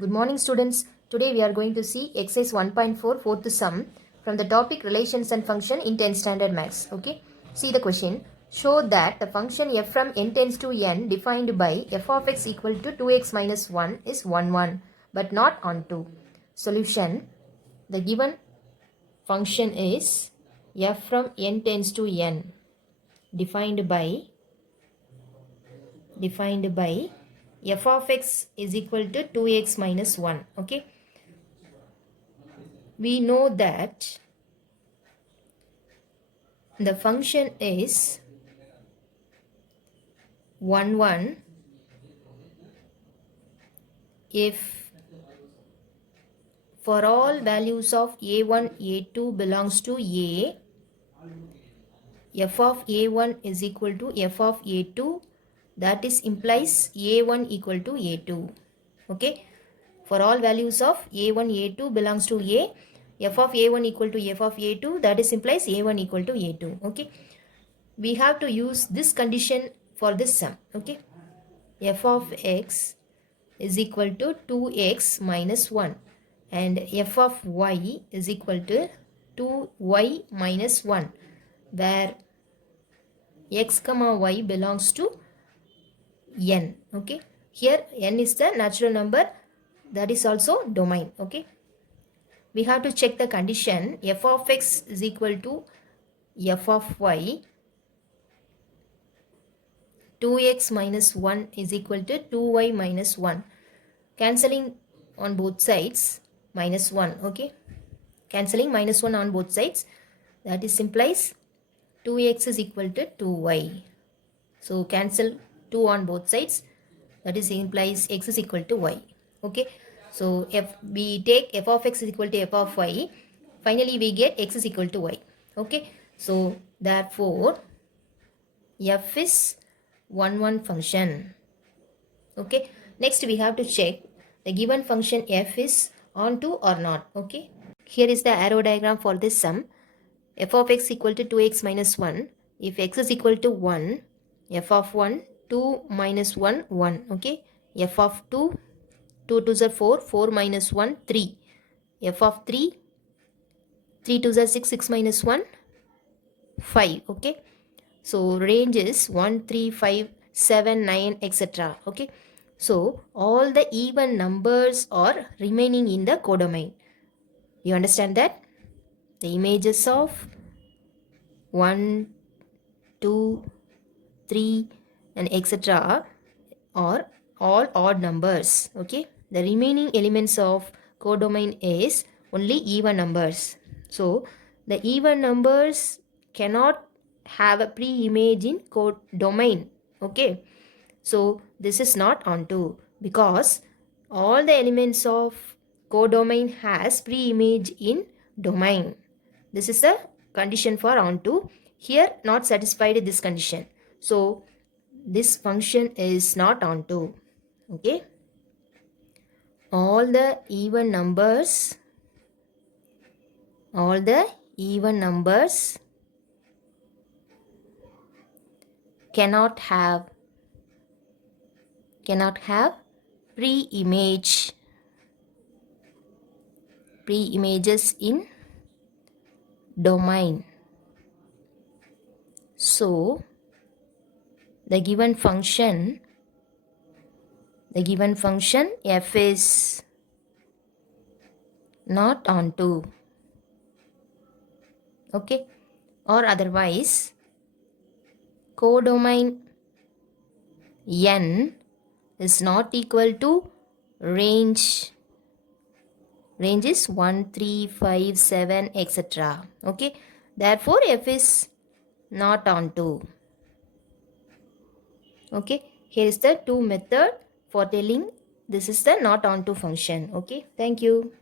Good morning, students. Today we are going to see exercise 1.4 fourth sum from the topic relations and function in 10th standard maths. Okay. See the question. Show that the function f from n tends to n defined by f of x equal to 2x minus 1 is 1 1 but not on 2. Solution. The given function is f from n tends to n defined by f of x is equal to 2x minus 1. Okay. We know that the function is 1 1 if for all values of a1 a2 belongs to a, f of a1 is equal to f of a2, that is implies a1 equal to a2. Okay, for all values of a1 a2 belongs to a, f of a1 equal to f of a2, that is implies a1 equal to a2. Okay, we have to use this condition for this sum. Okay, f of x is equal to 2x minus 1 and f of y is equal to 2y minus 1, where x comma y belongs to n. Okay, here n is the natural number, that is also domain. Okay, we have to check the condition. F of x is equal to f of y, 2x minus 1 is equal to 2y minus 1, cancelling on both sides minus 1. Okay, cancelling minus 1 on both sides, that is implies 2x is equal to 2y. So cancel 2 on both sides, that is implies x is equal to y. Okay, so if we take f of x is equal to f of y, finally we get x is equal to y. Okay, so therefore f is 1 1 function. Okay, next we have to check the given function f is onto or not. Okay, here is the arrow diagram for this sum. F of x equal to 2x minus 1. If x is equal to 1, f of 1, 2 minus 1, 1. Okay, f of 2, 2 to the 4, 4 minus 1, 3. F of 3, 3 to the 6, 6 minus 1, 5. Okay, so range is 1, 3, 5, 7, 9, etc. Okay, so all the even numbers are remaining in the codomain. You understand that? The images of 1, 2, 3 and etc. are all odd numbers. Okay, the remaining elements of codomain is only even numbers. So the even numbers cannot have a pre-image in codomain. Okay, so this is not onto, because all the elements of codomain has pre-image in domain. This is the condition for onto. Here not satisfied this condition, so this function is not onto. Okay, all the even numbers cannot have pre-images in domain. So the given function f is not onto. Okay, or otherwise codomain n is not equal to range is 1, 3, 5, 7, etc. Okay, therefore f is not onto. Okay, here is the two method for telling this is the not onto function. Okay, thank you.